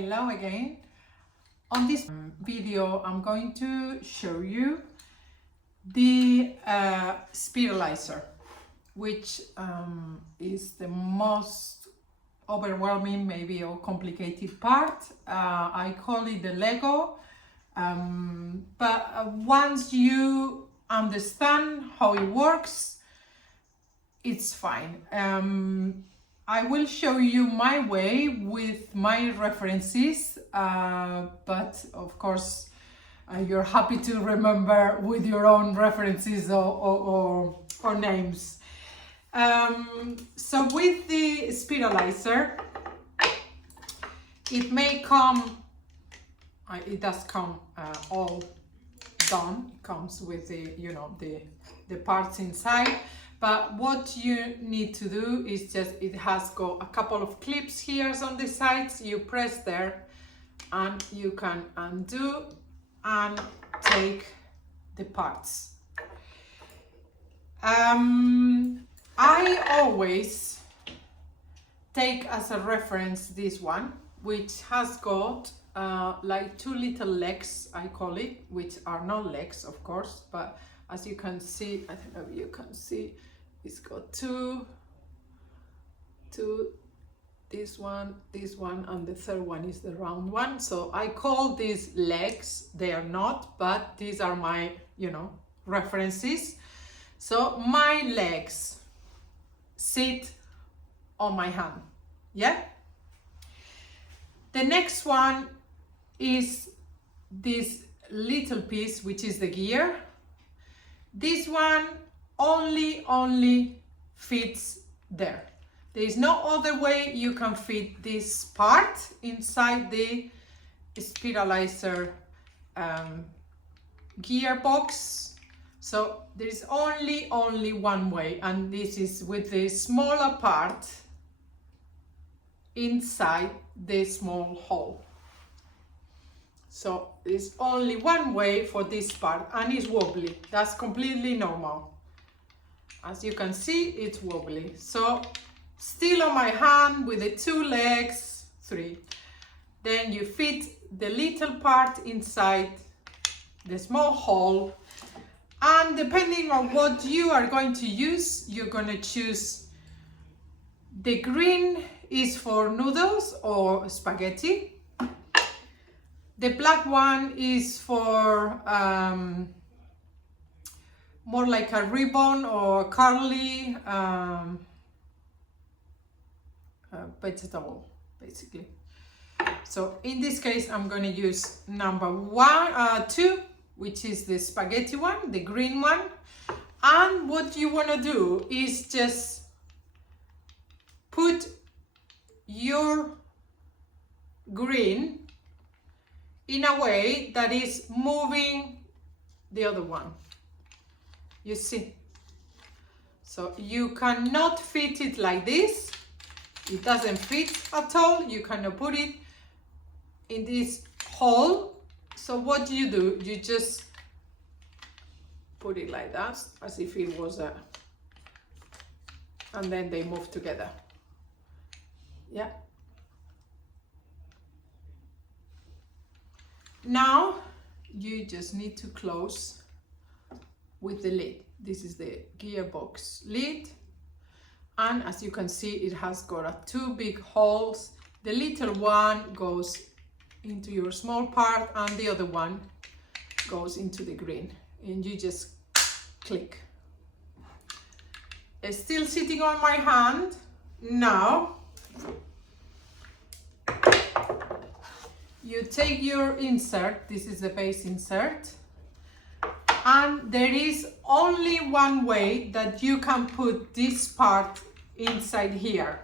Hello again. On this video I'm going to show you the spiralizer, which is the most overwhelming maybe or complicated part. I call it the Lego, but once you understand how it works, it's fine. I will show you my way with my references, but of course you're happy to remember with your own references or names. So with the spiralizer, it may come, it does come all done. It comes with the, you know, the parts inside. But what you need to do is just, it has got a couple of clips here on the sides. You press there and you can undo and take the parts. I always take as a reference this one, which has got like two little legs, I call it, which are not legs, of course, but as you can see, I don't know if you can see, it's got two, this one, and the third one is the round one. So I call these legs, they are not, but these are my, you know, references. So my legs sit on my hand, yeah? The next one is this little piece, which is the gear. This one only fits there. There is no other way you can fit this part inside the spiralizer gearbox. So there is only one way, and this is with the smaller part inside the small hole. So there's only one way for this part, and it's wobbly. That's completely normal. As you can see, it's wobbly. So still on my hand with the two legs, three. Then you fit the little part inside the small hole. And depending on what you are going to use, you're going to choose. The green is for noodles or spaghetti. The black one is for more like a ribbon or curly vegetable, basically. So in this case, I'm going to use number 2, which is the spaghetti one, the green one. And what you want to do is just put your green in a way that is moving the other one. You see? So you cannot fit it like this. It doesn't fit at all. You cannot put it in this hole. So what do? You just put it like that, as if it was a, and then they move together. Yeah. Now you just need to close with the lid. This is the gearbox lid, and as you can see, it has got two big holes. The little one goes into your small part and the other one goes into the green, and you just click. It's still sitting on my hand. Now you take your insert, this is the base insert, and there is only one way that you can put this part inside here.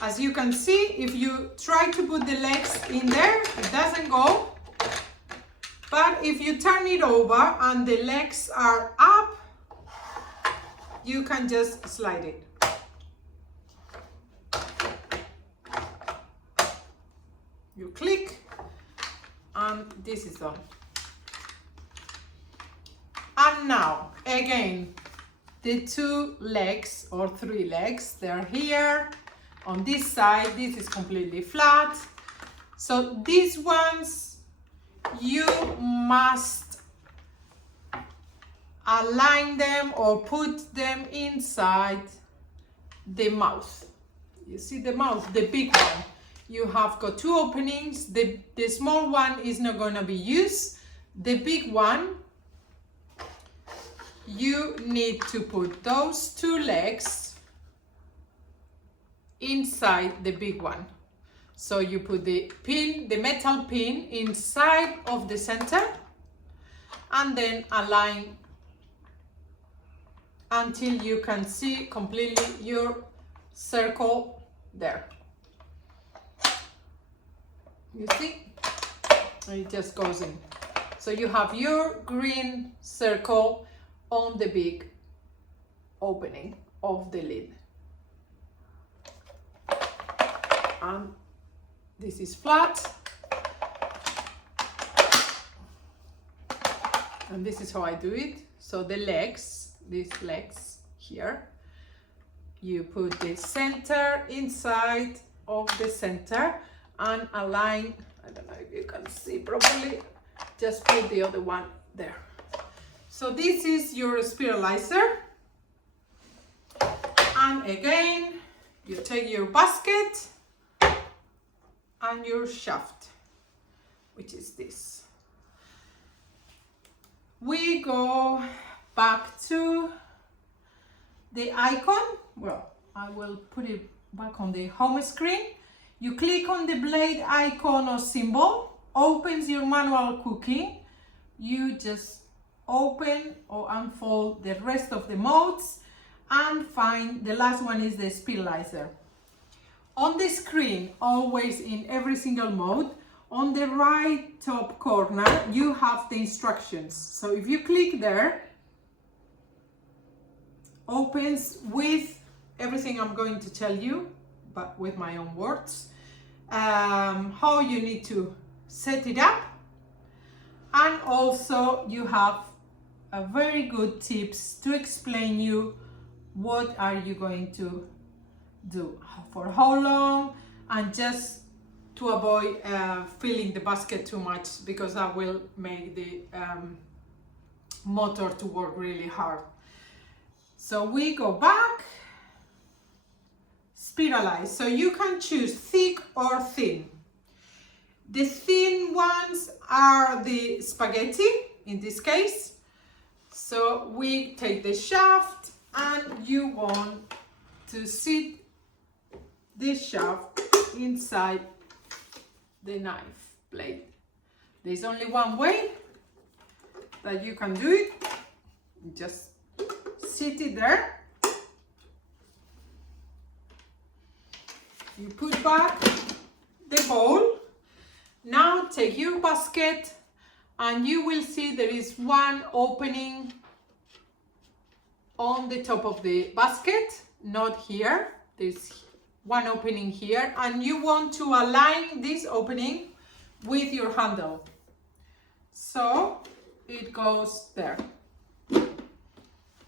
As you can see, if you try to put the legs in there, it doesn't go. But if you turn it over and the legs are up, you can just slide it. You click, and this is done. And now, again, the two legs or three legs, they're here. On this side, this is completely flat. So these ones, you must align them or put them inside the mouth. You see the mouth, the big one. You have got two openings. The small one is not going to be used. The big one, you need to put those two legs inside the big one. So you put the pin, the metal pin, inside of the center and then align until you can see completely your circle there. You see? It just goes in. So you have your green circle on the big opening of the lid. And this is flat. And this is how I do it. So the legs, these legs here, you put the center inside of the center and align. I don't know if you can see properly. Just put the other one there. So this is your spiralizer. And again, you take your basket and your shaft, which is this. We go back to the icon. Well, I will put it back on the home screen. You click on the blade icon or symbol, opens your manual cooking. You just open or unfold the rest of the modes and find the last one is the spiralizer. On the screen, always in every single mode, on the right top corner, you have the instructions. So if you click there, opens with everything I'm going to tell you, but with my own words, how you need to set it up. And also you have a very good tips to explain you what are you going to do, for how long, and just to avoid filling the basket too much, because that will make the motor to work really hard. So we go back, spiralize. So you can choose thick or thin. The thin ones are the spaghetti in this case. So we take the shaft and you want to sit this shaft inside the knife blade. There's only one way that you can do it. Just sit it there. You put back the bowl. Now take your basket and you will see there is one opening on the top of the basket, not here. There's one opening here, and you want to align this opening with your handle. So it goes there.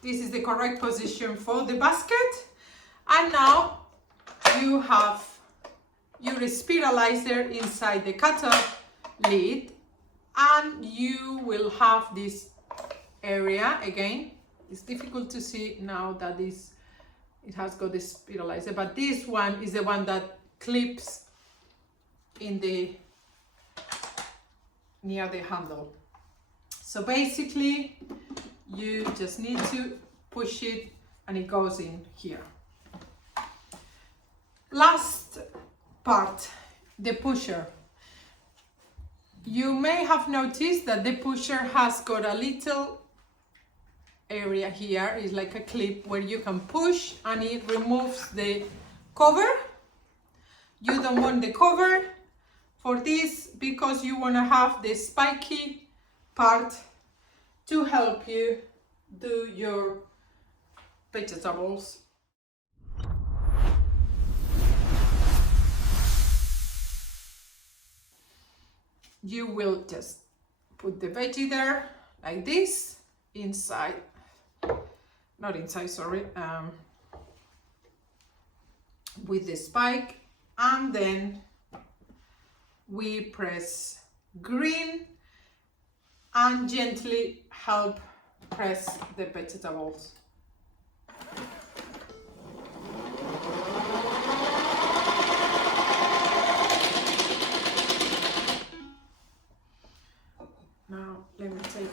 This is the correct position for the basket. And now you have your spiralizer inside the cutter lid, and you will have this area. Again, it's difficult to see now that it has got the spiralizer, but this one is the one that clips in the near the handle. So basically you just need to push it and it goes in here. Last part, the pusher. You may have noticed that the pusher has got a little area here. Is like a clip where you can push and it removes the cover. You don't want the cover for this because you want to have the spiky part to help you do your vegetables. You will just put the veggie there like this, inside, not inside, sorry, with the spike, and then we press green and gently help press the vegetables. Now let me take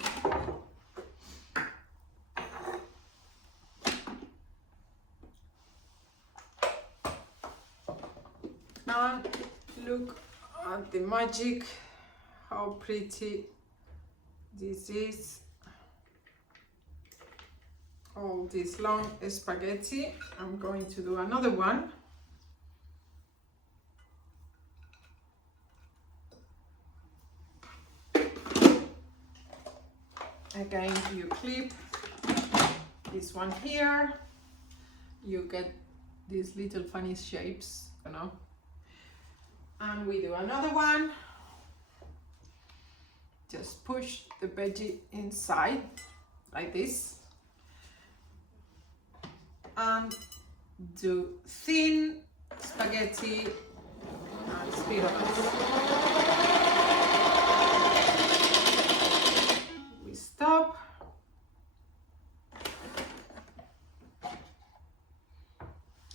and look at the magic, how pretty this is. All this long spaghetti. I'm going to do another one. Again, you clip this one here, you get these little funny shapes, you know, and we do another one. Just push the veggie inside like this and do thin spaghetti and spiralize. Stop.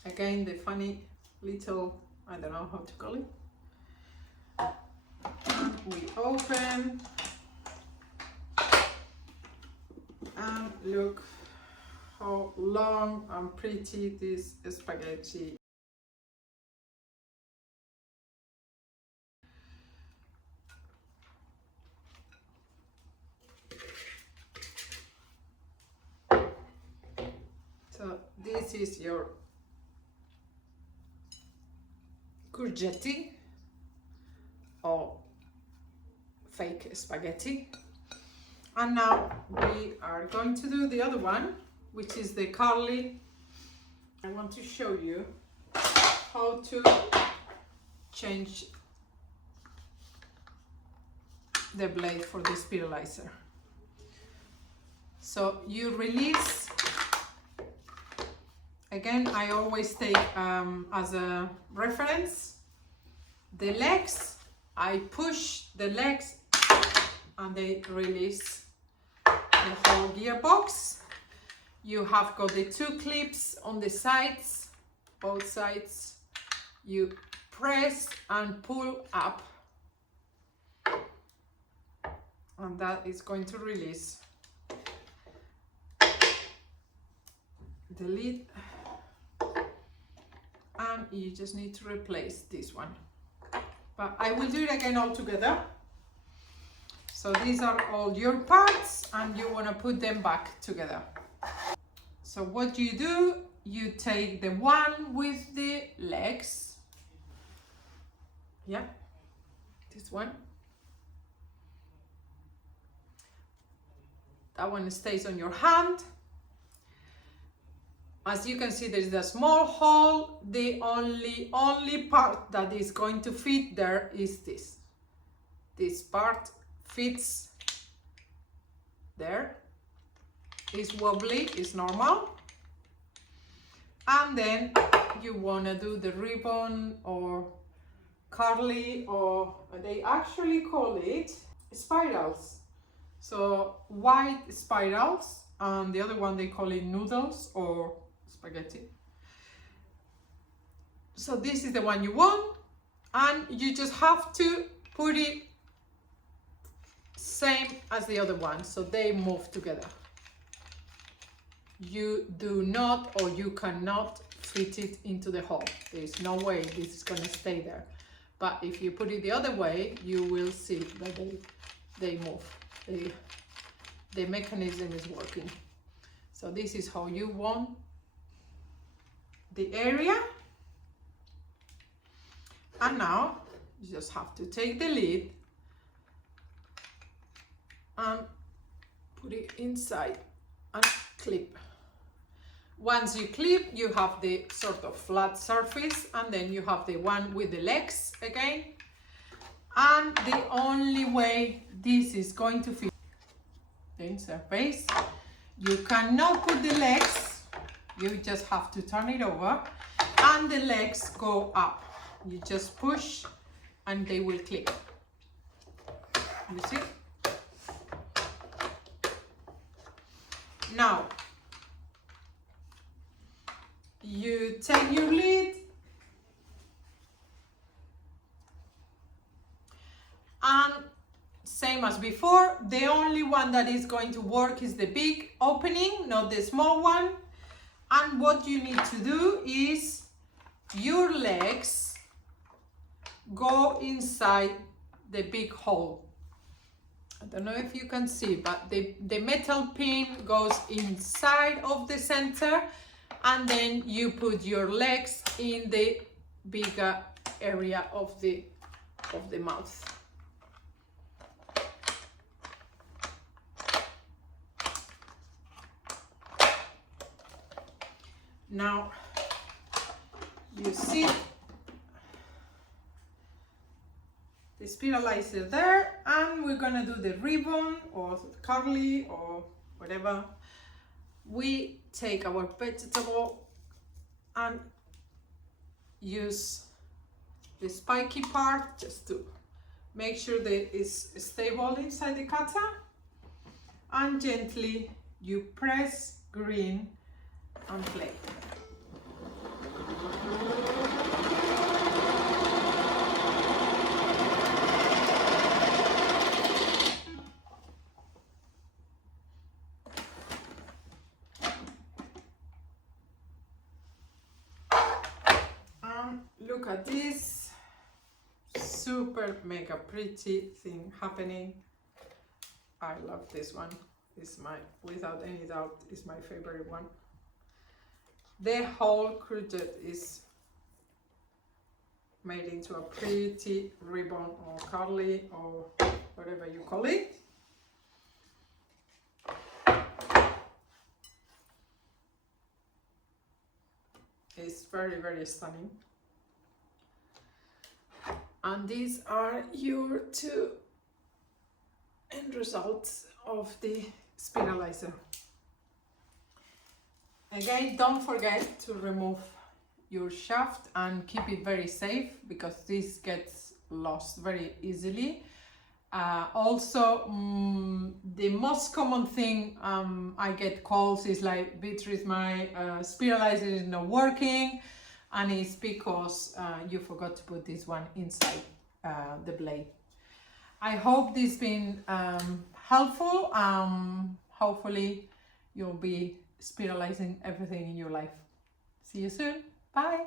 Again, the funny little, I don't know how to call it. And we open and look how long and pretty this spaghetti. So this is your courgette or fake spaghetti. And now we are going to do the other one, which is the curly. I want to show you how to change the blade for the spiralizer. So you release. Again, I always take as a reference the legs. I push the legs and they release the whole gearbox. You have got the two clips on the sides, both sides. You press and pull up, and that is going to release the lid. And you just need to replace this one, but I will do it again all together. So these are all your parts and you want to put them back together. So what you do, you take the one with the legs, yeah, this one, that one stays on your hand. As you can see, there is a small hole. The only part that is going to fit there is this. This part fits there. It's wobbly, it's normal. And then you want to do the ribbon or curly, or they actually call it spirals. So white spirals, and the other one they call it noodles or spaghetti. So this is the one you want, and you just have to put it same as the other one, so they move together. You do not, or you cannot fit it into the hole. There's no way this is going to stay there. But if you put it the other way, you will see that they move. The mechanism is working. So this is how you want the area. And now you just have to take the lid and put it inside and clip. Once you clip, you have the sort of flat surface, and then you have the one with the legs again. And the only way this is going to fit the surface, you cannot put the legs, you just have to turn it over, and the legs go up. You just push and they will click. You see? Now, you take your lid and same as before, the only one that is going to work is the big opening, not the small one. And what you need to do is your legs go inside the big hole. I don't know if you can see, but the metal pin goes inside of the center, and then you put your legs in the bigger area of the mouth. Now you see the spiralizer there, and we're gonna do the ribbon or curly or whatever. We take our vegetable and use the spiky part just to make sure that it's stable inside the cutter, and gently you press green and play. Look at this super mega pretty thing happening. I love this one. It's without any doubt, is my favorite one. The whole courgette is made into a pretty ribbon or curly or whatever you call it. It's very, very stunning. And these are your two end results of the spiralizer. Again, don't forget to remove your shaft and keep it very safe, because this gets lost very easily. Also, the most common thing I get calls is like, Beatrice, my spiralizer is not working, and it's because you forgot to put this one inside the blade. I hope this has been helpful. Hopefully you'll be spiralizing everything in your life. See you soon. Bye.